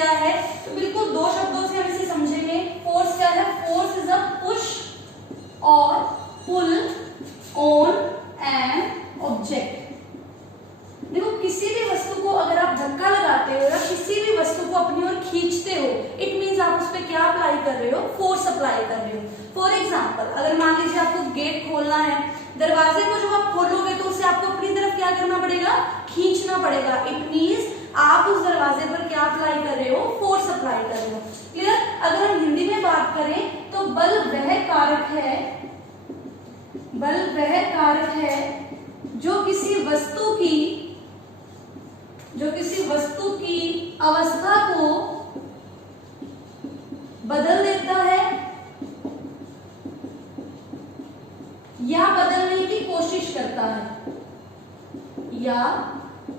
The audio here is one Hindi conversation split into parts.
क्या है, तो बिल्कुल दो शब्दों से हम इसे समझेंगे। फोर्स क्या है, फोर्स इज अ पुश और पुल ऑन एन ऑब्जेक्ट। देखो किसी भी वस्तु को अगर आप धक्का लगाते हो या किसी भी वस्तु को अपनी ओर खींचते हो, इट मींस आप उस पर क्या अप्लाई कर रहे हो, फोर्स अप्लाई कर रहे हो। फॉर एग्जांपल, अगर मान लीजिए आपको गेट खोलना है, दरवाजे को जब आप खोलोगे तो उसे आपको अपनी तरफ क्या करना पड़ेगा, खींचना पड़ेगा। इट मींस आप उस दरवाजे पर क्या अप्लाई कर रहे हो, फोर्स अप्लाई कर रहे हो। क्लियर। अगर हम हिंदी में बात करें तो बल वह कारक है, बल वह कारक है जो किसी वस्तु की अवस्था को बदल देता है या बदलने की कोशिश करता है, या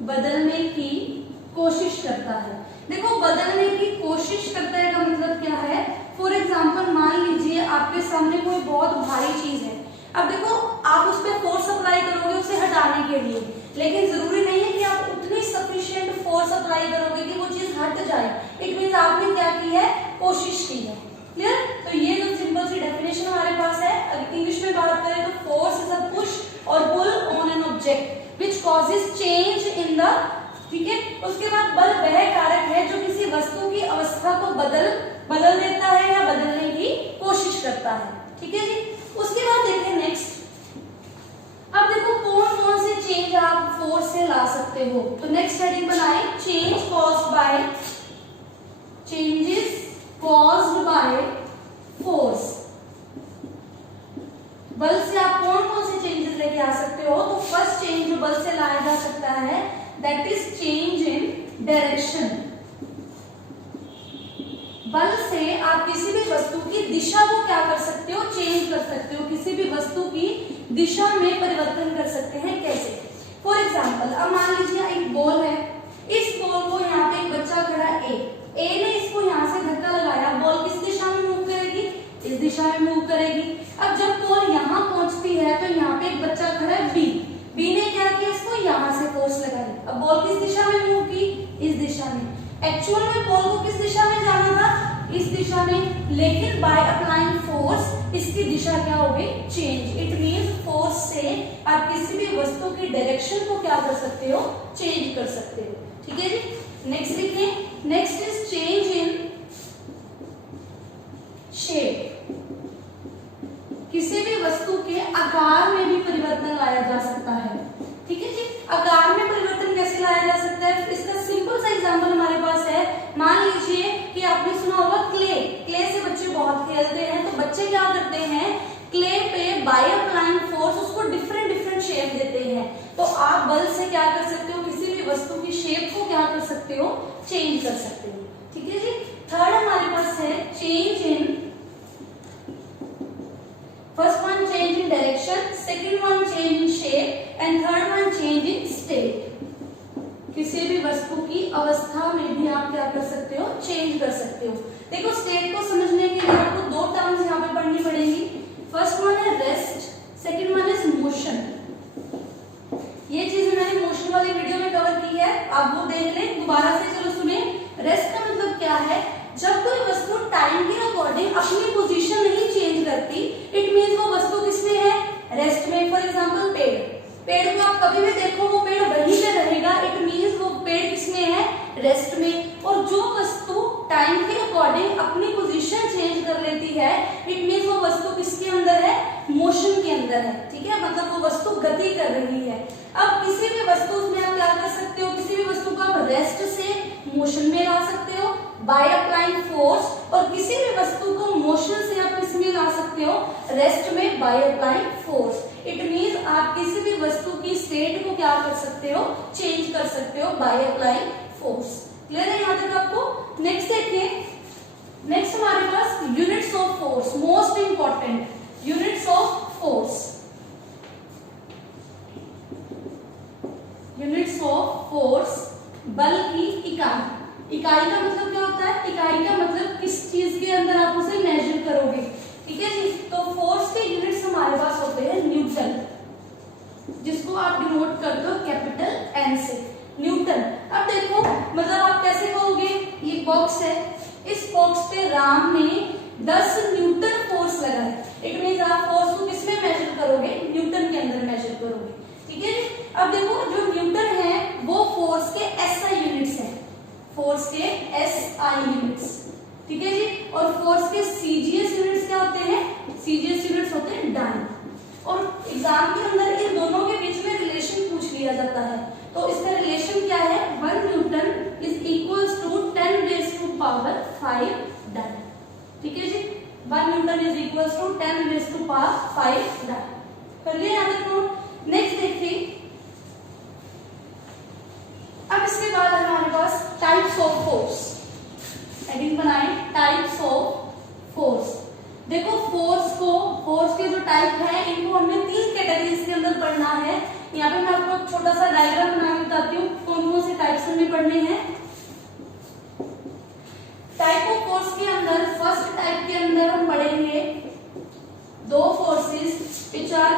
बदलने की कोशिश करता है। देखो बदलने की कोशिश करता है का मतलब क्या है। फॉर एग्जाम्पल मान लीजिए आपके सामने कोई बहुत भारी चीज है, अब देखो आप उस पर फोर्स अप्लाई करोगे उसे हटाने के लिए, लेकिन जरूरी नहीं है कि आप उतनी सफिशिएंट फोर्स अप्लाई करोगे कि वो चीज हट जाए। इट मींस आपने क्या की है, कोशिश की है। क्लियर। तो ये जो सिंपल सी डेफिनेशन हमारे पास है। अगर इंग्लिश में बात करें तो फोर्स इज अ पुश और pull on an object which causes change in the, ठीक है। उसके बाद बल वह कारक है जो किसी वस्तु की अवस्था को बदल देता है या बदलने की कोशिश करता है। ठीक है जी। उसके बाद देखिए नेक्स्ट, अब देखो कौन कौन से चेंज आप फोर्स से ला सकते हो। तो नेक्स्ट हेडिंग बनाए, change caused by, changes caused by force. बल से आप कौन कौन से चेंजेस लेके आ सकते हो। तो फर्स्ट चेंज जो बल से लाया जा सकता है that is change in direction. बल से आप किसी भी वस्तु की दिशा को क्या कर सकते हो, चेंज कर सकते हो। किसी भी वस्तु की दिशा में परिवर्तन कर सकते हैं। कैसे। फॉर एग्जाम्पल अब मान लीजिए एक बॉल है, इस बॉल को यहाँ पे एक बच्चा खड़ा है ए ने इसको यहाँ से धक्का लगाया, बॉल किस दिशा में मूव करेगी, इस दिशा में मूव करेगी। अब जब बॉल यहाँ पहुंचती है तो यहाँ पे एक बच्चा खड़ा है बी ने क्या किया, इसको यहाँ से फोर्स लगाई। अब बॉल किस दिशा में मूव की, इस दिशा में। एक्चुअल में बॉल को किस दिशा में जाना था, इस दिशा में, लेकिन बाय अप्लाइंग फोर्स इसकी दिशा क्या हो गई, चेंज। इट मींस फोर्स से आप किसी भी वस्तु की डायरेक्शन को क्या कर सकते हो, चेंज कर सकते हो। ठीक है जी। नेक्स्ट देखिए, next is change in shape. किसी भी वस्तु के आकार में भी परिवर्तन लाया जा सकता है। ठीक है जी। आकार में परिवर्तन कैसे लाया जा सकता है, इसका सिंपल सा एग्जांपल हमारे पास है। मान लीजिए कि आपने सुना होगा क्ले से बच्चे बहुत खेलते हैं, तो बच्चे क्या करते हैं, क्ले पे बाय अप्लाइंग फोर्स उसको डिफरेंट शेप देते हैं। तो आप बल से क्या कर सकते हो, किसी भी वस्तु की शेप को क्या कर सकते हो, चेंज कर सकते हो। ठीक है जी। थर्ड हमारे पास है change in, first one change in direction, second one change in shape and third one change in state. किसी भी वस्तु की अवस्था में भी आप क्या कर सकते हो, चेंज कर सकते हो। देखो स्टेट को समझने के लिए आपको दो टर्म्स यहाँ पे पढ़नी पड़ेंगी। फर्स्ट वन है rest, second one is motion. ये चीज मैंने मोशन वाली वीडियो में कवर की है, आप वो देख लें दोबारा से। चलो सुने। रेस्ट का मतलब क्या है, जब कोई वस्तु टाइम के अकॉर्डिंग अपनी पोजीशन नहीं चेंज करती, इट मींस वो वस्तु किसमें है, रेस्ट में। फॉर एग्जांपल पेड़ को आप कभी भी देखो वो पेड़ वहीं पे रहेगा, इट मींस वो पेड़ किसमें है, रेस्ट में। और जो वस्तु टाइम के अकॉर्डिंग अपनी पोजीशन चेंज कर लेती है, इट मींस वो वस्तु किसके अंदर है, मोशन के अंदर है। ठीक है, मतलब वो वस्तु गति कर रही है। अब किसी भी वस्तु में आप क्या कर सकते हो, किसी भी वस्तु को आप रेस्ट से मोशन में ला सकते हो बाय अप्लाइंग फोर्स, और किसी भी वस्तु को मोशन से आप किस में ला सकते हो, रेस्ट में by applying force. It means आप किसी भी वस्तु की स्टेट को क्या कर सकते हो, चेंज कर सकते हो बाय अप्लाइंग फोर्स। क्लियर है यहाँ तक आपको। नेक्स्ट देखिए, नेक्स्ट हमारे पास units of force, most important units of force. Units of force, बल की इकाई। इकाई का मतलब क्या होता है, इकाई का मतलब किस चीज के अंदर आप उसे मेजर करोगे। ठीक है जी। तो फोर्स के यूनिट्स हमारे पास होते हैं न्यूटन, जिसको आप डिनोट करते हो कैपिटल एन से, न्यूटन। अब देखो मतलब आप कैसे कहोगे, ये एक बॉक्स है, इस बॉक्स पे राम ने 10 न्यूटन फोर्स लगाया। इट मींस आप फोर्स को किसमें मेजर करोगे, न्यूटन के अंदर मेजर करोगे, ठीक है जी। अब देखो जो न्यूटन है वो फोर्स के एसआई यूनिट्स है, फोर्स के एसआई यूनिट्स, ठीक है जी। और फोर्स के सीजीएस यूनिट्स क्या होते हैं, सीजीएस यूनिट्स होते हैं डाइन। और एग्जाम के अंदर इन दोनों के बीच में रिलेशन पूछ लिया जाता है, तो इसका रिलेशन क्या है, 1 newton is equals to 10 raise to power 5 dyne, ठीक है जी। 1 newton is equals to 10 raise to power 5 dyne. कर लिया याद रखो। नेक्स्ट देखिए, अब इसके बाद हमारे पास टाइप्स ऑफ फोर्स, हेडिंग बनाए टाइप्स ऑफ फोर्स। देखो फोर्स के जो टाइप है इनको हमें 3 कैटेगरीज के अंदर पढ़ना है। यहाँ पे मैं आपको एक छोटा सा डायग्राम बना के बताती हूँ कौन कौन से टाइप्स हमें पढ़ने हैं। टाइप ऑफ फोर्स के अंदर फर्स्ट टाइप के अंदर हम पढ़ेंगे 2 forces which are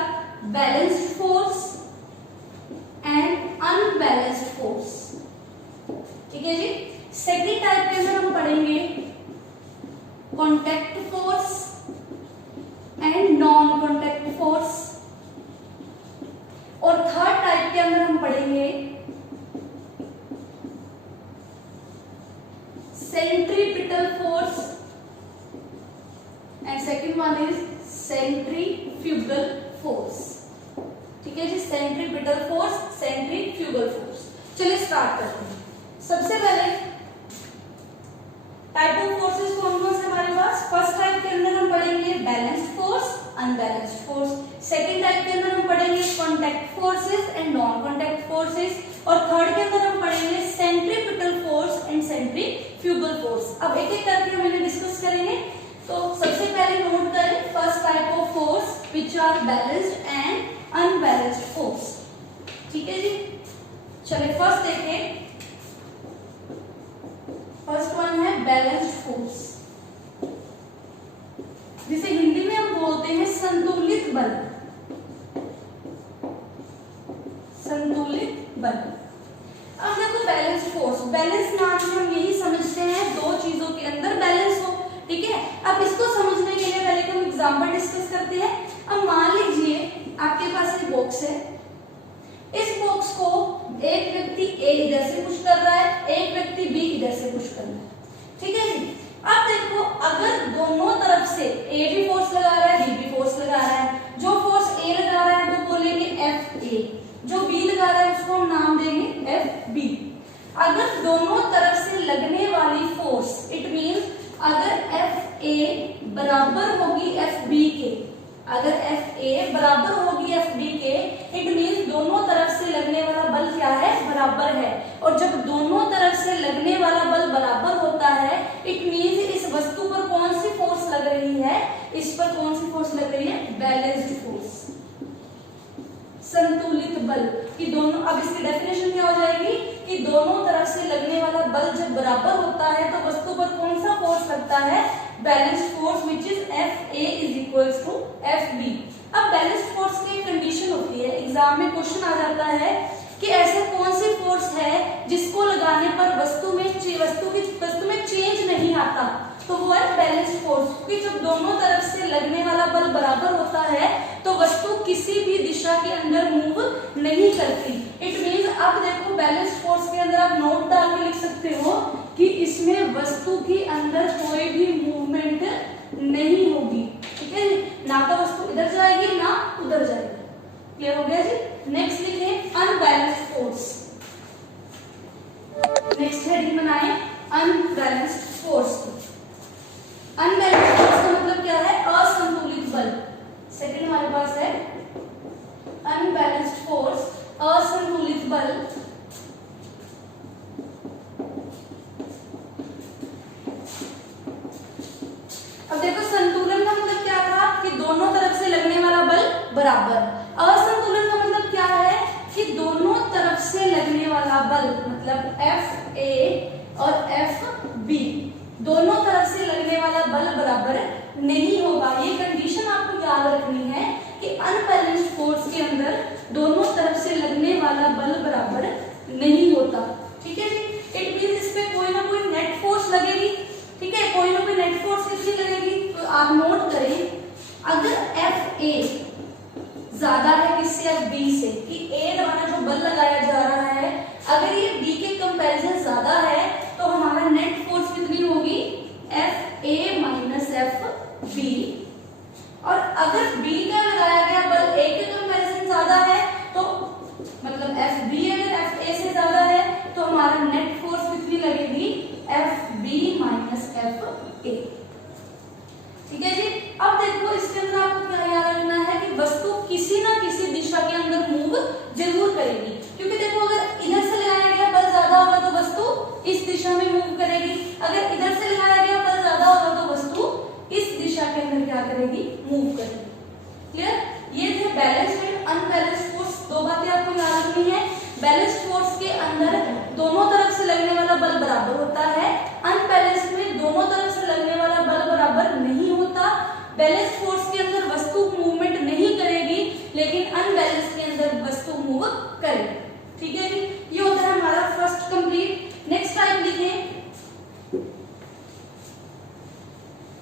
balanced force and unbalanced force, ठीक है जी। सेकेंड टाइप के अंदर हम पढ़ेंगे contact force and non contact force. और थर्ड टाइप के अंदर हम पढ़ेंगे centripetal force and second one is centrifugal force, ठीक है जी। Centripetal force, centrifugal force. चलिए स्टार्ट करते हैं। सबसे पहले टाइप ऑफ फोर्सेस कौन कौन से हमारे पास, फर्स्ट टाइप के अंदर हम पढ़ेंगे balanced force, unbalanced force. Second type के अंदर हम पढ़ेंगे contact forces and non contact forces. और थर्ड के अंदर हम पढ़ेंगे centripetal force and centrifugal force. अब एक एक करके हम इन्हें डिस्कस करेंगे। तो सबसे पहले नोट करें first type of force which are balanced and unbalanced force, ठीक है जी। चलिए फर्स्ट देखें, फर्स्ट वन है बैलेंस्ड फोर्स, जिसे हिंदी में हम बोलते हैं संतुलित बल, संतुलित बल। अब देखो बैलेंस्ड फोर्स, बैलेंस नाम से हम यही समझते हैं 2 चीजों के अंदर बैलेंस हो, ठीक है। अब इसको समझने के लिए पहले हम एग्जांपल डिस्कस करते हैं। अब मान लीजिए आपके पास एक बॉक्स है, इस बॉक्स को एक व्यक्ति ए इधर से पुश कर रहा है, एक व्यक्ति बी इधर से पुश कर रहा है, ठीक है जी। अब देखो अगर दोनों तरफ से ए भी फोर्स लगा रहा है, बी भी फोर्स लगा रहा है, जो फोर्स ए लगा रहा है वो बोलेंगे एफ ए, जो बी लगा रहा है उसको हम नाम देंगे एफ बी। अगर दोनों तरफ से लगने वाली फोर्स, इट मींस अगर एफ ए बराबर होगी एफ बी के, अगर एफ ए बराबर होगी एफ बी के, इट मींस दोनों तरफ से लगने वाला बल क्या है, बराबर है। और जब दोनों तरफ से लगने वाला बल बराबर होता है, इट मींस इस वस्तु पर कौन सी फोर्स लग रही है, इस पर कौन सी फोर्स लग रही है, बैलेंस्ड फोर्स, संतुलित बल। कि दोनों, अब इसकी डेफिनेशन क्या हो जाएगी कि दोनों तरफ से लगने वाला बल जब बराबर होता है तो वस्तु पर कौन सा फोर्स लगता है, balanced force which is F A is equals to F B. अब बैलेंस्ड फोर्स की कंडीशन होती है, एग्जाम में क्वेश्चन आ जाता है कि ऐसे कौन सी फोर्स है जिसको लगाने पर वस्तु में चेंज नहीं आता, तो वो है बैलेंस्ड फोर्स। क्योंकि जब दोनों तरफ से लगने वाला बल बराबर होता है तो वस्तु किसी भी दिशा के अंदर मूव नहीं करती। इट मींस अब देखो बैलेंस्ड फोर्स के अंदर आप नोट डाल के लिख सकते हो कि इसमें वस्तु के अंदर कोई भी मूवमेंट नहीं होगी, ठीक है, ना तो वस्तु इधर जाएगी ना उधर जाएगी। क्लियर हो गया जी। नेक्स्ट लिखे अनबैलेंस्ड फोर्स। नेक्स्ट हेडिंग बनाए अनबैलेंस्ड फोर्स। अनबैलेंस्ड फोर्स का मतलब क्या है, असंतुलित बल। सेकंड हमारे पास है अनबैलेंस्ड फोर्स, असंतुलित बल। अब देखो संतुलन का मतलब क्या था कि दोनों तरफ से लगने वाला बल बराबर। असंतुलन का मतलब क्या है कि दोनों तरफ से लगने वाला बल, मतलब एफ ए और एफ बी, दोनों तरफ से लगने वाला बल बराबर नहीं होगा। ये कंडीशन आपको याद रखनी है कि अनबैलेंस्ड फोर्स के अंदर दोनों तरफ से लगने वाला बल बराबर नहीं होता, ठीक है जी। इट मींस इस पे कोई ना कोई नेट फोर्स लग कितनी लगेगी? तो आप नोट करें, अगर एफ ए ज्यादा है किससे? एफ बी से, कि ए द्वारा जो बल लगाया जा रहा है अगर ये बी के कंपैरिजन ज्यादा है तो हमारा नेट फोर्स कितनी होगी? F A minus F B. और अगर बी का लगाया गया बल ए के कंपैरिजन ज्यादा है तो मतलब एफ बी अगर एफ ए से ज्यादा है तो हमारा नेट फोर्स कितनी लगेगी? F B minus F A. ठीक है जी। अब देखो इसके अंदर आपको क्या याद रखना है कि वस्तु किसी ना किसी दिशा के अंदर मूव जरूर करेगी, क्योंकि देखो अगर इधर से लगाया गया बल ज्यादा होगा तो वस्तु इस दिशा में मूव करेगी, अगर इधर से लगाया गया बल ज्यादा होगा तो वस्तु इस दिशा के अंदर क्या करेगी? मूव करेगी। क्लियर? ये थे बैलेंस्ड एंड अनबैलेंस्ड फोर्स। दो बातें आपको याद रखनी है, बैलेंस्ड फोर्स के अंदर दोनों तरफ से लगने वाला बल बराबर होता है, अनबैलेंस्ड में दोनों तरफ से लगने वाला बल बराबर नहीं होता। बैलेंस्ड फोर्स के अंदर वस्तु मूवमेंट नहीं करेगी लेकिन अनबैलेंस्ड के अंदर वस्तु मूव करेगी। ठीक है जी, ये होता है हमारा फर्स्ट कंप्लीट। नेक्स्ट टाइप लिखें,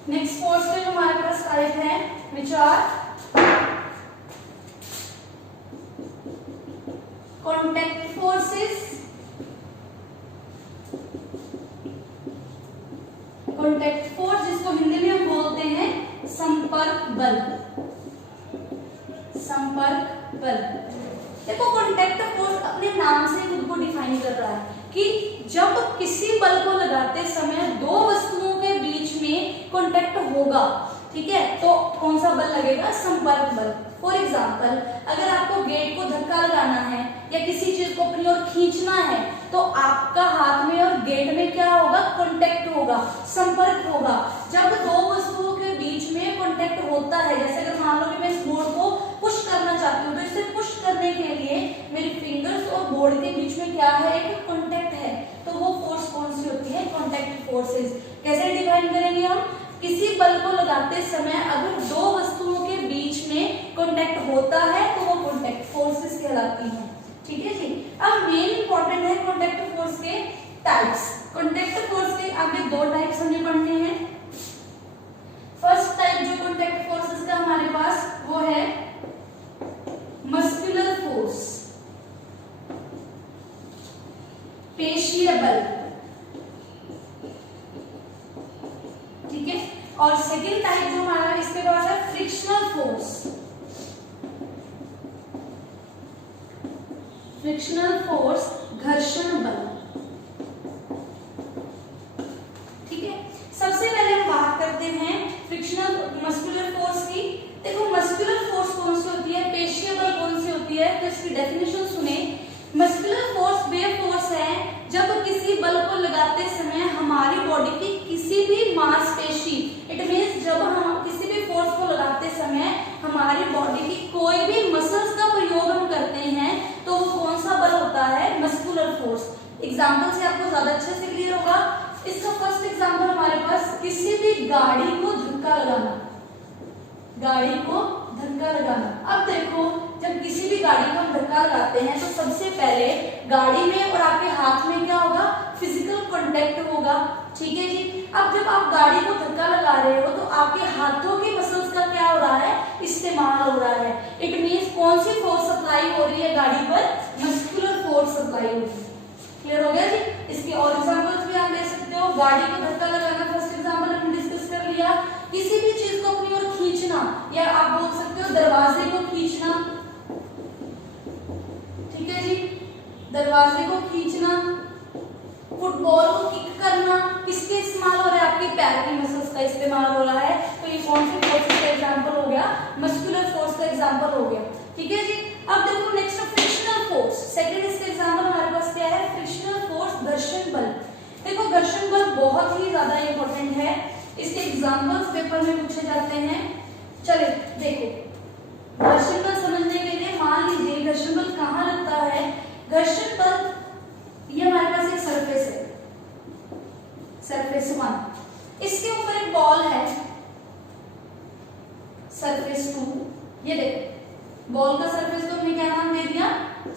नेक्स्ट फोर्स के जो हमारे पास टाइप है which are contact forces, contact force जिसको हिंदी में हम बोलते हैं संपर्क बल। संपर्क बल, देखो कॉन्टैक्ट फोर्स अपने नाम से खुद को डिफाइन कर रहा है कि जब किसी बल को लगाते समय दो वस्तुओं के बीच में कॉन्टैक्ट होगा, ठीक है, तो कौन सा बल लगेगा? संपर्क बल। फॉर एग्जाम्पल अगर आपको गेट को धक्का लगाना है या किसी चीज को अपनी ओर खींचना है तो आपका हाथ में और गेट में क्या होगा? कॉन्टैक्ट होगा, संपर्क होगा। जब दो वस्तुओं के बीच में कॉन्टैक्ट होता है, जैसे अगर मान लो कि मैं इस बोर्ड को पुश करना चाहती हूँ तो इसे पुश करने के लिए मेरी फिंगर्स और बोर्ड के बीच में क्या है? एक कॉन्टैक्ट है, तो वो फोर्स कौन सी होती है? Contact forces. कैसे डिफाइन करेंगे हम? किसी बल को लगाते समय अगर दो वस्तुओं के बीच में कॉन्टैक्ट होता है तो वो कॉन्टैक्ट फोर्सेस कहलाती हैं। ठीक है जी। अब मेन इंपॉर्टेंट है कॉन्टैक्ट फोर्स के टाइप्स। कॉन्टैक्ट फोर्स के आगे दो टाइप्स हमें पढ़ने हैं। फर्स्ट टाइप जो कॉन्टैक्ट फोर्सेस का हमारे पास वो है मस्कुलर फोर्स, पेशीय बल। ठीक है। और सेकेंड टाइप जो हमारा इसके पास है फ्रिक्शनल फोर्स। फ्रिक्शनल फोर्स घर्षण बल। ठीक है। सबसे पहले हम बात करते हैं फ्रिक्शनल मस्कुलर फोर्स की। देखो मस्कुलर फोर्स कौन सी होती है, पेशीय बल कौन सी होती है, तो इसकी डेफिनेशन सुने। मस्कुलर फोर्स वे फोर्स है जब किसी बल को लगाते समय हमारी बॉडी की किसी भी मांसपेशी, इट मींस जब हम किसी भी फोर्स को लगाते समय हमारी बॉडी की कोई भी मसल्स का प्रयोग हम करते हैं तो वो कौन सा बल होता है? Muscular force. एग्जांपल से आपको ज्यादा अच्छे से क्लियर होगा। इसका फर्स्ट एग्जांपल हमारे पास किसी भी गाड़ी को धक्का लगाना, गाड़ी को धक्का लगाना। अब देखो जब किसी भी गाड़ी को हम धक्का लगाते हैं तो सबसे पहले गाड़ी में और आपके हाथ में क्या होगा? फिजिकल कांटेक्ट होगा। ठीक है जी। अब जब आप गाड़ी को धक्का लगा रहे हो तो आपके हाथों की मसल्स का क्या हो रहा है? इस्तेमाल हो रहा है। इट मींस कौन सी फोर्स सप्लाई हो रही है गाड़ी पर? मस्कुलर फोर्स सप्लाई हो रही है। क्लियर हो गया जी। इसके और एग्जांपल्स भी आप ले सकते हो। गाड़ी को धक्का लगाना फर्स्ट एग्जांपल हमने डिस्कस कर लिया। किसी भी चीज को अपनी ओर खींचना, या आप बोल सकते हो दरवाजे को खींचना। ठीक है जी। दरवाजे को खींचना, फुटबॉल को किक करना, किसके इस्तेमाल हो रहा है? आपके पैर की मसल्स का इस्तेमाल हो रहा है। तो ये कौन सी फोर्स का एग्जांपल हो गया? मस्कुलर फोर्स का एग्जांपल हो गया। ठीक है जी। अब देखो नेक्स्ट फ्रिक्शनल फोर्स। सेकंड इसका एग्जांपल हमारे पास क्या है? फ्रिक्शनल फोर्स घर्षण बल। देखो घर्षण बल बहुत ही ज्यादा इंपॉर्टेंट है, इसके एग्जांपल्स पेपर में पूछे जाते हैं। चलिए देखो घर्षण बल समझने के लिए मान लीजिए घर्षण बल कहाँ लगता है? घर्षण बल ये हमारे पास एक सरफेस है, सरफेस 1, इसके ऊपर एक बॉल है सरफेस 2। ये देखो बॉल का सरफेस को हमने क्या नाम दे दिया?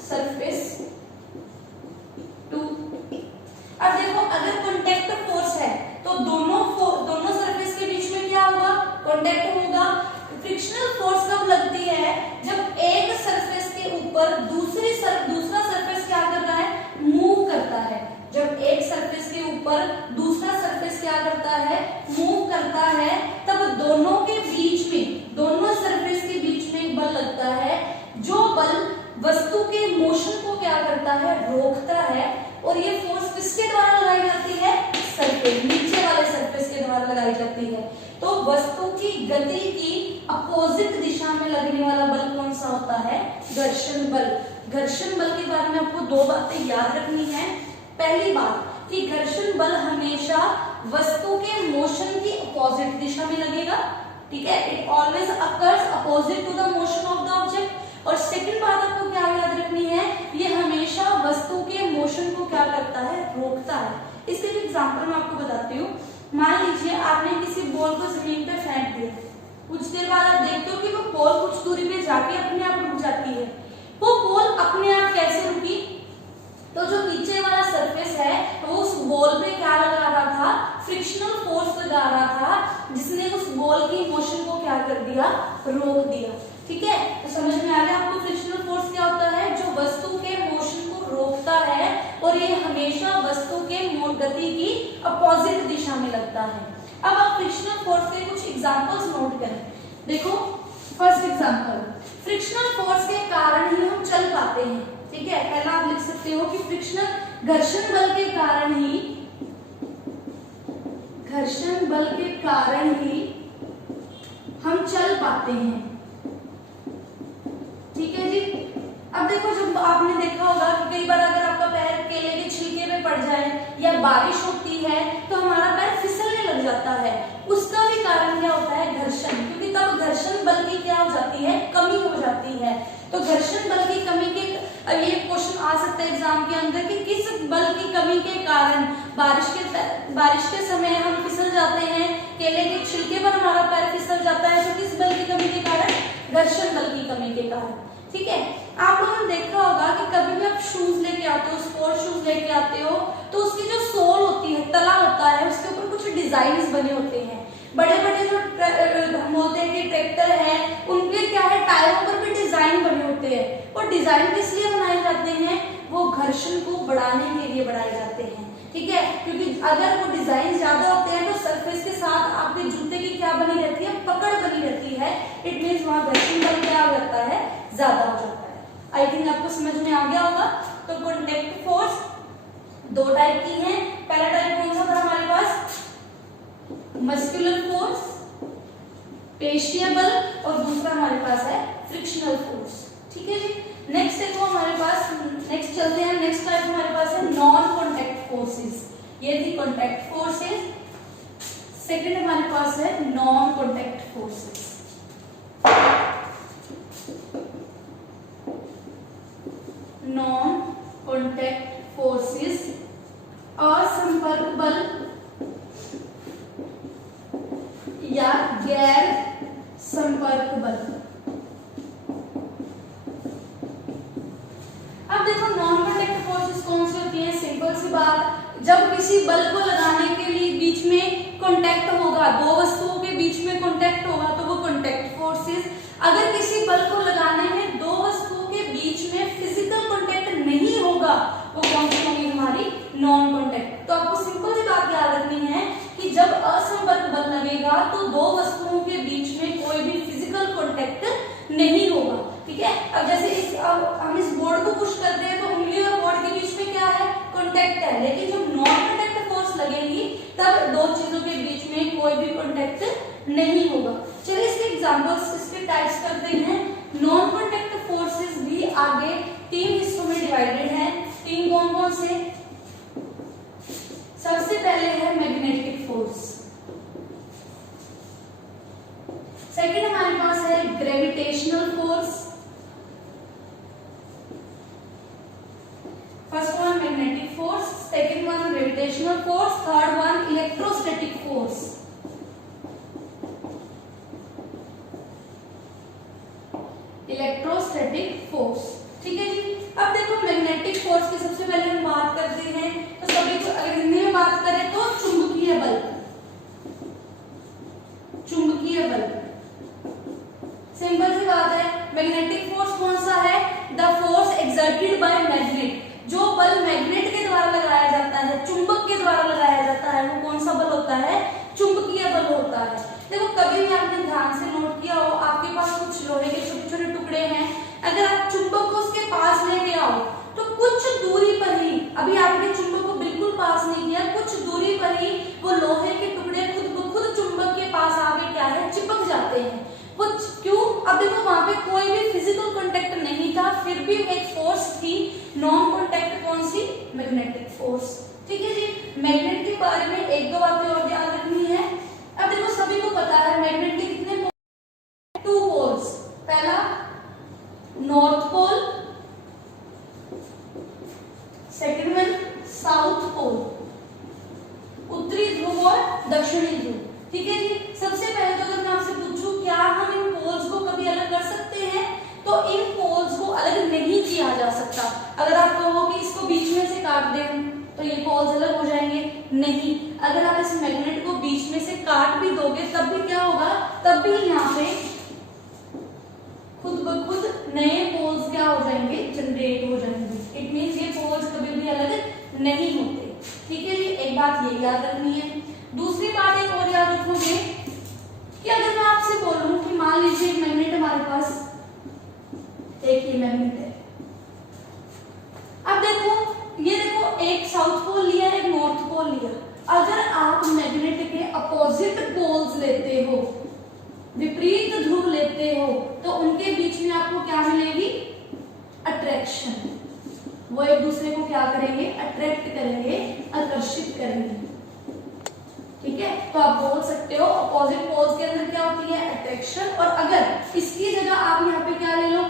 सरफेस 2। अब देखो अगर कॉन्टैक्ट फोर्स है तो दोनों सरफेस के बीच में कांटेक्ट होगा। फ्रिक्शनल फोर्स कब लगती है? जब एक सरफेस के ऊपर दूसरा सरफेस क्या कर रहा है? मूव करता है। जब एक सरफेस के ऊपर दूसरा सरफेस क्या करता है? मूव करता है, तब दोनों सरफेस के बीच में एक बल लगता है, जो बल वस्तु के मोशन को क्या करता है? रोकता है। और ये फोर्स किसके द्वारा लगाई जाती है? सरफेस, नीचे वाले सरफेस के द्वारा लगाई जाती है। तो वस्तु की गति की अपोजिट दिशा में लगने वाला बल कौन सा होता है? घर्षण बल। घर्षण बल के बारे में आपको दो बातें याद रखनी है। पहली बात कि घर्षण बल हमेशा वस्तु के मोशन की अपोजिट दिशा में लगेगा, ठीक है, it always occurs opposite to the motion of the object. और सेकंड बात आपको क्या याद रखनी है? ये हमेशा वस्तु के मोशन को क्या करता है? रोकता है। इसके लिए एग्जांपल मैं आपको बताती हूँ। मान लीजिए आपने किसी बॉल को जमीन पे फेंक दिया, कुछ देर बाद आप देखते हो कि वो बॉल कुछ दूरी पे जाके अपने आप रुक जाती है। वो बॉल अपने आप कैसे रुकी? तो जो नीचे वाला सरफेस है वो उस बॉल पे क्या लगा रहा था? फ्रिक्शनल फोर्स लगा रहा था, जिसने उस बॉल की मोशन को क्या कर दिया? रोक दिया। ठीक है, तो समझ में आ गया आपको फ्रिक्शनल फोर्स क्या होता है? जो वस्तु के मोशन को रोकता है और ये हमेशा वस्तु के गति की अपोजिट दिशा में लगता है। अब आप फ्रिक्शनल फोर्स के कुछ एग्जांपल्स नोट करें। देखो, फर्स्ट एग्जांपल, फ्रिक्शनल फोर्स के कारण ही हम चल पाते हैं। ठीक है, पहला आप लिख सकते हो कि फ्रिक्शनल घर्षण बल के कारण ही हम चल पाते हैं। ठीक है जी। अब देखो, जब आपने देखा होगा कि कई बार अगर आपका पैर केले के छिलके में पड़ जाए या बारिश होती है तो हमारा पैर फिसलने लग जाता है। उसका भी कारण क्या होता है? घर्षण, क्योंकि तब घर्षण बल की क्या हो जाती है? कमी हो जाती है। तो घर्षण बल की कमी के ये क्वेश्चन आ सकता है एग्जाम के अंदर कि किस बल की कमी के कारण बारिश के समय हम फिसल जाते हैं, केले के छिलके पर हमारा पैर फिसल जाता है। तो किस बल की कमी के कारण? घर्षण बल की कमी के कारण। ठीक है, आप लोगों ने देखा होगा कि कभी भी आप शूज लेके आते हो, स्पोर्ट शूज लेके आते हो, तो उसकी जो सोल होती है, तला होता है, उसके ऊपर कुछ डिजाइन बने होते हैं। बड़े बड़े जो हम बोलते हैं कि ट्रैक्टर है, उनके क्या है? टायरों पर भी डिजाइन बने होते हैं। और डिजाइन किस लिए बनाए जाते हैं? वो घर्षण को बढ़ाने के लिए बनाए जाते हैं। ठीक है, क्योंकि अगर वो डिजाइन ज्यादा होते हैं तो सरफेस के साथ आपके जूते की क्या बनी रहती है? पकड़ बनी रहती है। इट मींस वहां घर्षण बल क्या रहता है? ज्यादा हो जाता है। आई थिंक आपको समझ में आ गया होगा। तो कॉन्टैक्ट फोर्स दो टाइप की है। पहला टाइप कौन सा था हमारे पास? मस्कुलर फोर्स, पेशीय बल, और दूसरा हमारे पास है फ्रिक्शनल फोर्स। ठीक है जी। नेक्स्ट देखो हमारे पास, नेक्स्ट चलते हैं। नेक्स्ट टाइप हमारे पास है नॉन कॉन्टैक्ट फोर्सेस। ये थी कॉन्टैक्ट फोर्सेस। सेकंड हमारे पास है non contact forces. Non contact forces, असंपर्क बल या गैर संपर्क बल। अब देखो, नॉन कॉन्टैक्ट फोर्सेस कौन सी होती है? सिंपल सी बात, जब किसी बल को लगाने के लिए बीच में कॉन्टैक्ट होगा, दो वस्तुओं के बीच में कॉन्टैक्ट होगा, तो वो कॉन्टैक्ट फोर्सेस। अगर किसी बल को लगाने में दो वस्तुओं के बीच में फिजिकल कॉन्टैक्ट नहीं होगा, वो कौन सी होगी? हमारी नॉन कॉन्टैक्ट। तो आपको सिंपल सी बात याद रखनी है कि जब असंपर्क बल लगेगा तो दो वस्तुओं के बीच में कोई भी फिजिकल कॉन्टैक्ट नहीं होगा। ठीक है, अब जैसे हम इस बोर्ड को पुश करते हैं तो उंगली और बोर्ड के बीच में क्या है? कॉन्टैक्ट है। लेकिन जब नॉन कॉन्टैक्ट फोर्स लगेगी तब दो चीजों के बीच में कोई भी कॉन्टैक्ट नहीं होगा। चलिए इसके एग्जांपल्स, इसके टाइप्स करते हैं। नॉन कॉन्टैक्ट फोर्सेस भी आगे तीन हिस्सों में डिवाइडेड है। तीन कौन कौन से? सबसे पहले है मैग्नेटिक फोर्स, सेकंड हमारे पास है gravitational force, first one magnetic force, second one gravitational force, third one electrostatic force. Electrostatic force. ठीक है जी। अब देखो, मैग्नेटिक फोर्स की सबसे पहले हम बात करते हैं तो सभी को अगर हिंदी में बात करें तो चुंबकीय बल। चुंबकीय बल होता है, चुंबकीय बल होता है। देखो कभी भी आपने ध्यान से नोट किया हो, आपके पास कुछ लोहे के छोटे छोटे टुकड़े हैं, अगर आप चुंबक को उसके पास लेके आओ तो कुछ दूरी पर ही, अभी आपने चुंबक को बिल्कुल पास नहीं किया, कुछ दूरी पर ही वो लोहे के टुकड़े खुद ब खुद चुंबक के पास आके क्या है, चिपक जाते हैं। वो क्यों? अब देखो वहां पे कोई भी फिजिकल कांटेक्ट नहीं था, फिर भी एक फोर्स थी, नॉन कांटेक्ट कौन सी? Magnetic force. ठीक है जी, मैग्नेट के बारे में एक दो बातें और याद रखनी है। अब देखो सभी को पता है मैग्नेट के कितने पोल? 2 पोल्स। पहला north pole, second one south pole, उत्तरी ध्रुव और दक्षिणी ध्रुव। ठीक है जी, सबसे पहले तो अगर मैं आपसे पूछूं क्या हम इन पोल्स को कभी अलग कर सकते हैं, तो इन पोल्स को अलग नहीं किया जा सकता। अगर आप कहो कि इसको बीच में से काट दें तो ये पोल्स अलग हो जाएंगे, नहीं। अगर आप इस मैग्नेट को बीच में से काट भी दोगे तब भी क्या होगा, तब भी यहाँ पे खुद ब खुद नए पोल्स क्या हो जाएंगे, जनरेट हो जाएंगे। इट मींस ये पोल्स कभी भी अलग नहीं होते। ठीक है जी, एक बात ये याद रखनी है। दूसरी बात एक और याद रखोगे कि अगर मैं आपसे बोलूं कि मान लीजिए एक मैग्नेट हमारे पास, एक ये मैग्नेट है, अब देखो ये देखो एक साउथ पोल लिया, एक नॉर्थ पोल लिया। अगर आप मैग्नेट के अपोजिट पोल्स लेते हो, विपरीत ध्रुव लेते हो, तो उनके बीच में आपको क्या मिलेगी, अट्रैक्शन। वो एक दूसरे को क्या करेंगे, अट्रैक्ट करेंगे, आकर्षित करेंगे। ठीक है, तो आप बोल सकते हो अपोजिट पोल्स के अंदर क्या होती है, अट्रैक्शन। और अगर इसकी जगह आप यहाँ पे क्या ले लो,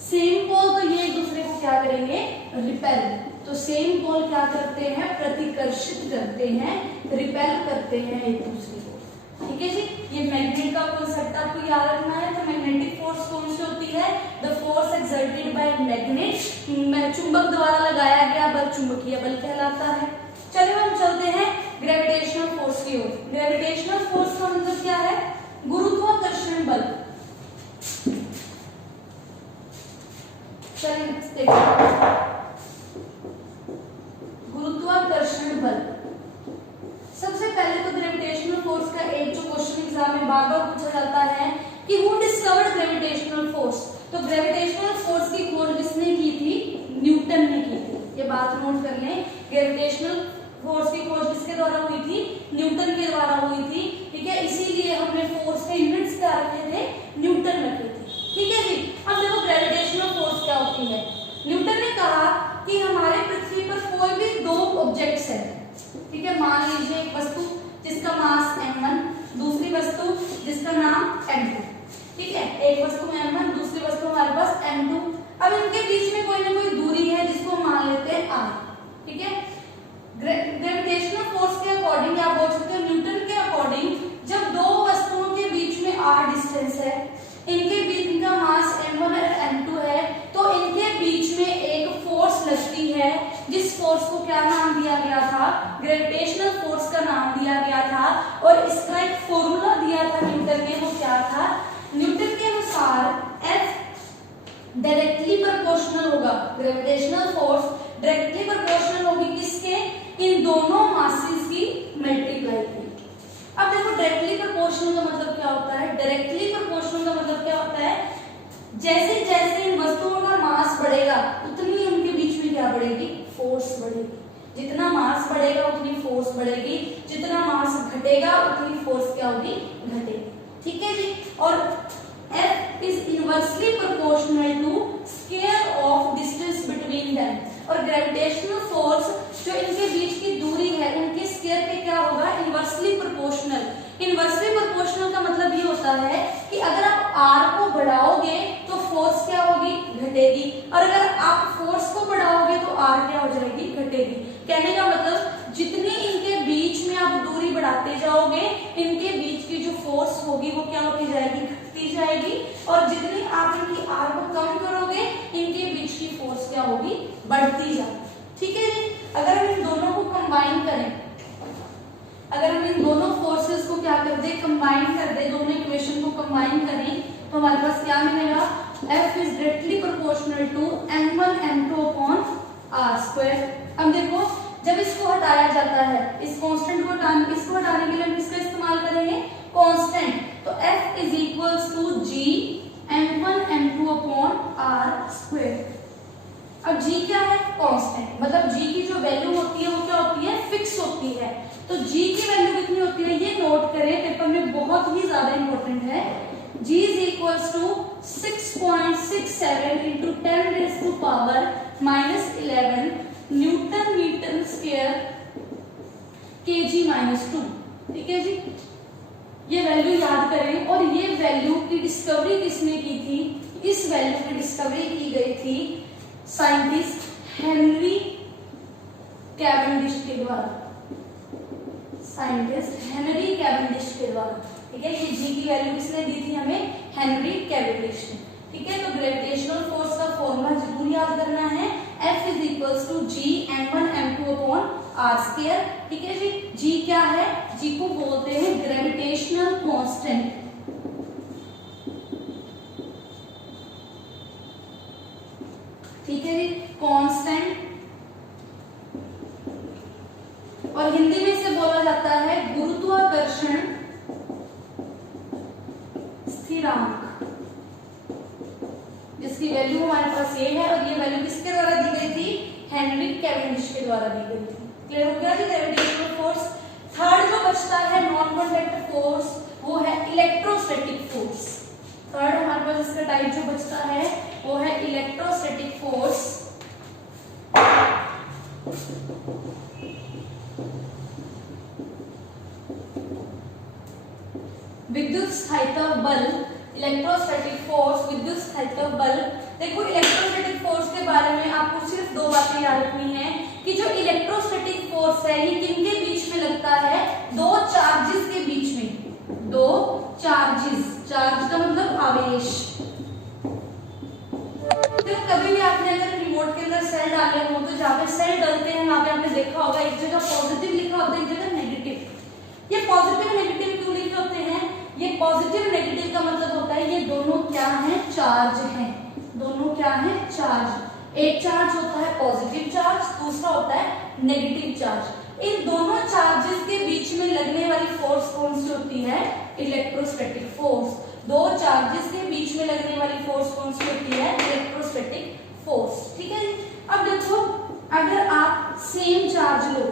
सेम पोल, तो ये एक दूसरे को क्या करेंगे, रिपेल। तो सेम पोल क्या करते हैं, प्रतिकर्षित करते हैं, रिपेल करते हैं एक दूसरे को। ठीक है जी, ये मैग्नेट का कॉन्सेप्ट आपको याद रखना है। तो मैग्नेटिक फोर्स कौन सी होती है, the force exerted by magnet, चुंबक द्वारा लगाया गया बल चुंबकीय बल कहलाता है। चलिए हम चलते हैं ग्रेविटेशनल फोर्स की ओर। ग्रेविटेशनल फोर्स का मतलब क्या है, गुरुत्वाकर्षण बल। चलिए देखो, गुरुत्वाकर्षण बल। सबसे पहले तो ग्रेविटेशनल फोर्स का एक जो क्वेश्चन एग्जाम में बार बार पूछा जाता है कि हु डिस्कवर्ड ग्रेविटेशनल फोर्स। तो ग्रेविटेशनल फोर्स की खोज किसने की थी, न्यूटन ने की थी। ये बात नोट कर लें, ग्रेविटेशनल फोर्स की खोज किसके द्वारा हुई थी, न्यूटन के द्वारा हुई थी। ठीक है, इसीलिए हमने फोर्स के यूनिट्स क्या रखे थे, न्यूटन रखे थे। ठीक है जी, अब देखो ग्रेविटेशनल फोर्स क्या होती है। न्यूटन ने कहा कि हमारे पृथ्वी पर कोई भी दो ऑब्जेक्ट्स है, ठीक है, मान लीजिए एक वस्तु जिसका मास m1, दूसरी वस्तु जिसका नाम m2। ठीक है, एक वस्तु m1, दूसरी वस्तु हमारे पास m2। अब इनके बीच में कोई ना कोई दूरी है जिसको मान लेते हैं r। ठीक है, ग्रेविटेशनल फोर्स के अकॉर्डिंग आप बोल सकते हो, न्यूटन के अकॉर्डिंग, जब दो वस्तुओं के बीच में r डिस्टेंस है, इनके बीच इनका मास m1 और m2 है, तो इनके बीच में एक फोर्स लगती है, जिस फोर्स को क्या नाम दिया गया था, ग्रेविटेशनल फोर्स का नाम दिया गया था। और इसका एक फॉर्मूला दिया था न्यूटन ने, वो क्या था, न्यूटन के अनुसार F डायरेक्टली प्रोपोर्शनल होगा, ग्रेविटेशनल फोर्स डायरेक्टली प्रोपोर्शनल होगी किसके, इन दोनों मासेस की मल्टीप्लाई की। अब देखो डायरेक्टली प्रोपोर्शनल का मतलब क्या होता है, डायरेक्टली प्रोपोर्शनल का मतलब क्या होता है, जैसे जैसे इन वस्तुओं का मास बढ़ेगा उतनी उनके बीच में क्या बढ़ेगी, फोर्स बढ़ेगी। जितना मास बढ़ेगा उतनी फोर्स बढ़ेगी, जितना मास घटेगा उतनी फोर्स क्या होगी, घटेगी। ठीक है जी, और F is inversely proportional to square of distance between them। और ग्रेविटेशनल फोर्स जो इनके बीच की दूरी है उनके स्क्वायर पे क्या होगा, इनवर्सली प्रोपोर्शनल। इनवर्सली प्रोपोर्शनल का मतलब ये होता है कि अगर आप r को बढ़ाओगे तो फोर्स क्या होगी, घटेगी, और अगर आप फोर्स को बढ़ाओगे तो r क्या हो जाएगी, घटेगी। कहने का मतलब जितनी इनके बीच में आप दूरी बढ़ाते जाओगे, इनके बीच की जो फोर्स होगी वो क्या होती जाएगी, घटती जाएगी, और जितनी आप इनकी r को कम करोगे इनके बीच की फोर्स क्या होगी, बढ़ती जाएगी। ठीक है जी, अगर हम इन दोनों को कंबाइन करें, अगर हम इन दोनों फोर्सेस को क्या कर दे, कंबाइन कर दे, दोनों इक्वेशन को कंबाइन करें, तो हमारे पास क्या मिलेगा, F is directly proportional to m1 m2 upon r square। अब देखो जब इसको हटाया जाता है, इस कांस्टेंट को इसको हटाने के लिए हम किसका इस्तेमाल करेंगे, कांस्टेंट। तो F is equals to G m1 m2 upon r square. अब G क्या है, कांस्टेंट, मतलब G की जो वैल्यू होती है वो क्या होती है, फिक्स होती है। तो G की वैल्यू कितनी होती है, ये नोट करें, पेपर में बहुत ही ज्यादा इंपॉर्टेंट है। G is equals to 6.67 into 10 raise to power -11 newton metre square kg -2। ठीक है जी, ये वैल्यू याद करें। और ये वैल्यू की डिस्कवरी किसने की थी, इस वैल्यू की डिस्कवरी की गई थी साइंटिस्ट हेनरी कैवेंडिश के द्वारा, साइंटिस्ट हेनरी कैवेंडिश के द्वारा। ठीक है, ये जी की वैल्यू किसने दी थी हमें, हेनरी कैवेंडिश ने। ठीक है, तो ग्रेविटेशनल फोर्स का फॉर्मूला जरूर याद करना है, F is equals to G m1 m2 upon r square. ठीक है जी, G क्या है, G को बोलते हैं ग्रेविटेशनल कांस्टेंट। ठीक है जी, कांस्टेंट, और हिंदी में इसे बोला जाता है गुरुत्वाकर्षण स्थिरांक, जिसकी वैल्यू हमारे पास ये है। और ये वैल्यू किसके द्वारा दी गई थी, हेनरी कैवेंडिश के द्वारा दी गई थी। क्लियर हो गया जी ग्रेविटेशनल फोर्स। थर्ड जो बचता है नॉन कॉन्टैक्ट फोर्स, वो है इलेक्ट्रोस्टैटिक फोर्स। थर्ड हमारे पास इसका टाइप जो बचता है वो है इलेक्ट्रोस्टैटिक फोर्स। विद्युत स्थायित्व बल, इलेक्ट्रोस्टैटिक फोर्स, विद्युत स्थायित्व बल। देखो इलेक्ट्रोस्टैटिक फोर्स के बारे में आपको सिर्फ दो बातें याद रखनी है कि जो इलेक्ट्रोस्टैटिक फोर्स है ये किनके बीच में लगता है, दो चार्जेस के बीच में। दो चार्जेस, चार्ज का मतलब आवेश। तो कभी भी आपने अगर रिमोट के अंदर सेल डाले हो तो जहाँ पे सेल डलते हैं वहां पे आपने देखा होगा एक जगह पॉजिटिव लिखा होता है, एक जगह नेगेटिव। ये पॉजिटिव नेगेटिव क्यों लिखे होते हैं, ये पॉजिटिव नेगेटिव का मतलब होता है ये दोनों क्या हैं, चार्ज हैं। दोनों क्या हैं, चार्ज। एक चार्ज होता है पॉजिटिव चार्ज, दूसरा होता है नेगेटिव चार्ज। इन दोनों चार्जेस के बीच में लगने वाली फोर्स कौन सी होती है, इलेक्ट्रोस्टैटिक फोर्स। दो चार्जेस के बीच में लगने वाली फोर्स कौन सी होती है, इलेक्ट्रोस्टैटिक फोर्स। ठीक है, अब देखो अगर आप सेम चार्ज लो,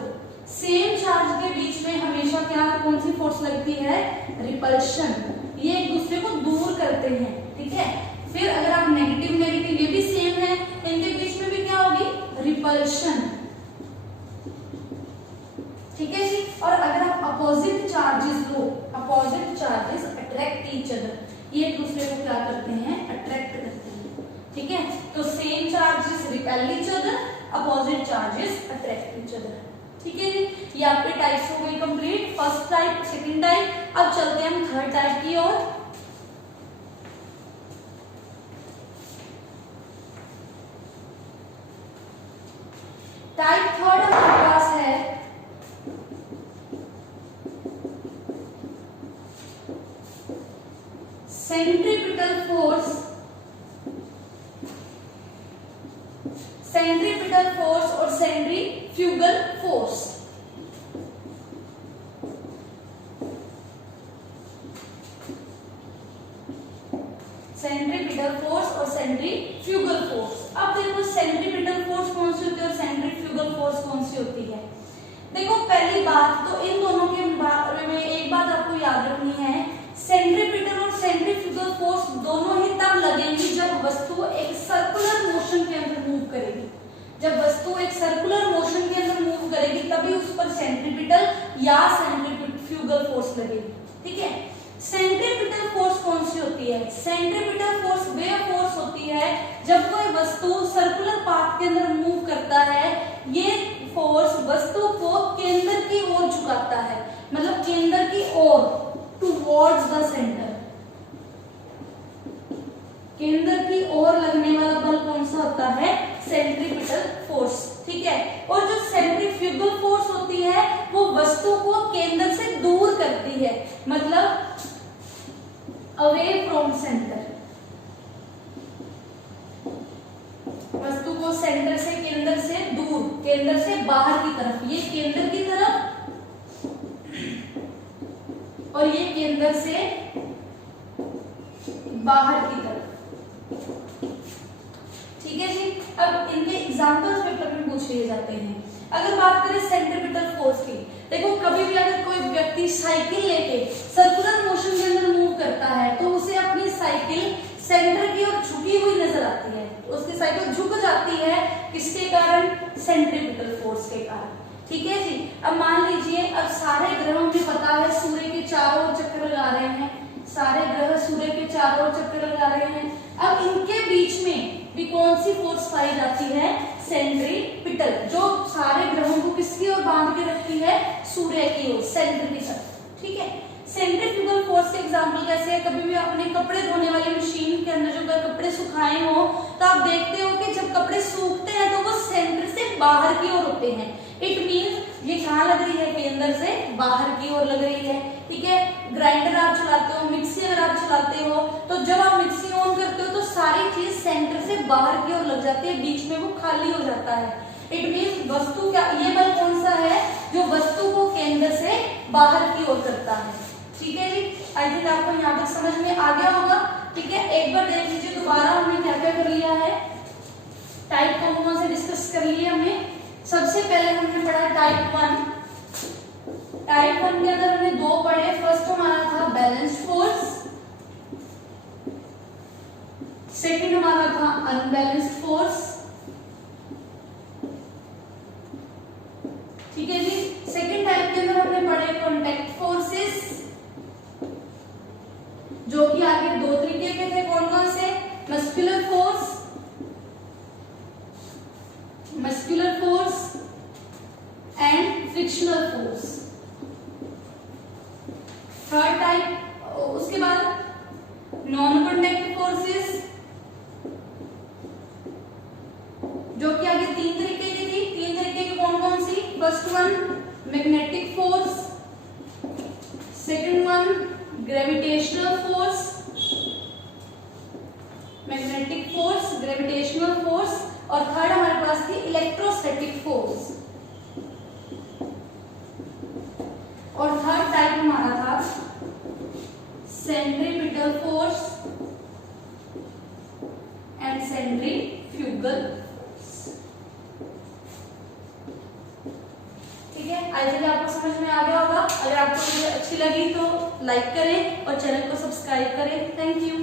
सेम चार्ज के बीच में हमेशा क्या कौन सी फोर्स लगती है, रिपल्शन। ये एक दूसरे को दूर करते हैं। ठीक है, फिर अगर आप नेगेटिव नेगेटिव ये भी सेम है, इनके बीच में भी क्या होगी, रिपल्शन। ठीक है जी, और अगर आप अपोजिट चार्जेस लो, opposite charges attract each other, ये एक दूसरे को क्या करते हैं, अट्रैक्ट करते हैं। ठीक है, तो same charges repel each other, opposite charges attract each other. ठीक है जी, ये आपके टाइप्स हो गई complete, first type, second type. अब चलते हैं हम थर्ड टाइप की ओर। टाइप थर्ड हमारे पास है सेंट्रीपिटल फोर्स। सेंट्रीपिटल फोर्स और सेंट्रीफ्यूगल फोर्स। सेंट्रीपिटल फोर्स और सेंट्रीफ्यूगल फोर्स। अब देखो सेंट्रीपिटल फोर्स कौन सी होती है और सेंट्रीफ्यूगल फोर्स कौन सी होती है। देखो पहली बात तो इन दोनों के बारे में एक बात आपको याद रखनी है, सेंट्रीपिटल और सेंट्रीफ्यूगल फोर्स दोनों ही तब लगेंगी जब वस्तु एक सर्कुलर मोशन के अंदर मूव करेगी। जब वस्तु एक सर्कुलर मोशन के अंदर मूव करेगी तभी उस पर सेंट्रीपिटल या सेंट्रीफ्यूगल फोर्स लगेगी। ठीक है, सेंट्रीपिटल फोर्स कौन सी होती है, सेंट्रीपिटल फोर्स वे फोर्स होती है जब कोई वस्तु सर्कुलर पाथ के अंदर मूव करता है, ये फोर्स वस्तु को केंद्र की ओर झुकाता है, मतलब केंद्र की ओर, टुवर्ड्स द सेंटर। केंद्र की ओर लगने वाला बल कौन सा होता है, सेंट्रीपिटल फोर्स। ठीक है, और जो सेंट्रीफ्यूगल फोर्स होती है वो वस्तु को केंद्र से दूर करती है, मतलब अवे फ्रॉम सेंटर। वस्तु को सेंटर से केंद्र से दूर, केंद्र से बाहर की तरफ, ये केंद्र की तरफ और ये केंद्र से बाहर की तरफ। ठीक है जी। अब इनके एग्जांपल्स पेपर में पूछ लिए जाते हैं। अगर बात करें सेंट्रीपिटल फोर्स की, देखो कभी भी अगर कोई व्यक्ति साइकिल लेके सर्कुलर मोशन के अंदर मूव करता है तो उसे अपनी साइकिल सेंटर की ओर झुकी हुई नजर आती है, उसकी साइकिल झुक जाती है, किसके कारण? सेंट्रीपिटल फोर्स के कारण। ठीक है जी। अब मान लीजिए अब सारे ग्रहों में पता है सूर्य के चारों ओर चक्कर लगा रहे हैं, सारे ग्रह सूर्य के चारों ओर चक्कर लगा रहे हैं। अब इनके बीच में भी कौन सी फोर्स पाई जाती है? सेंट्रीपिटल, जो सारे ग्रहों को किसकी ओर बांध के रखती है? सूर्य की ओर, सेंटर की तरफ। ठीक है। सेंट्रीफ्यूगल फोर्स के एग्जांपल कैसे है? कभी भी आपने कपड़े धोने वाली मशीन के अंदर जो कपड़े सुखाए हो तो आप देखते हो कि जब कपड़े सूखते हैं तो वो सेंटर से बाहर की ओर होते हैं। इट मींस ये कहाँ लग रही है? केंद्र से बाहर की ओर लग रही है। ठीक है। ग्राइंडर आप चलाते हो, मिक्सी अगर आप चलाते हो तो जब आप मिक्सी ऑन करते हो तो सारी चीज सेंटर से बाहर की ओर लग जाती है, बीच में वो खाली हो जाता है। इट मींस वस्तु क्या, ये बल कौन सा है जो वस्तु को केंद्र से बाहर की ओर करता है। ठीक है जी। आई थिंक आपको यहाँ तक समझ में आ गया होगा। ठीक है। एक बार देख लीजिए दोबारा हमने क्या क्या कर लिया है। टाइप कौन से डिस्कस कर लिए हमने। सबसे पहले हमने पढ़ा टाइप 1। टाइप 1 के अंदर हमने दो पढ़े। फर्स्ट हमारा था बैलेंस्ड फोर्स, सेकंड हमारा था अनबैलेंस्ड फोर्स। ठीक है जी। सेकंड टाइप के अंदर हमने पढ़े कॉन्टैक्ट फोर्सेस, जो कि आगे दो तरीके के थे। कौन कौन से? Muscular force, muscular force and frictional force. Third type, उसके बाद नॉन कॉन्टैक्ट फोर्सेस, जो कि आगे तीन तरीके की थी। तीन तरीके की कौन कौन सी? First one magnetic force, second one gravitational force, magnetic force, gravitational force, और थर्ड हमारे पास थी इलेक्ट्रोस्टैटिक फोर्स। और थर्ड टाइप हमारा था centripetal force and centrifugal force. ठीक है। आई थिंक आपको समझ में आ गया होगा। अगर आपको वीडियो अच्छी लगी तो लाइक करें और चैनल को सब्सक्राइब करें। Thank you.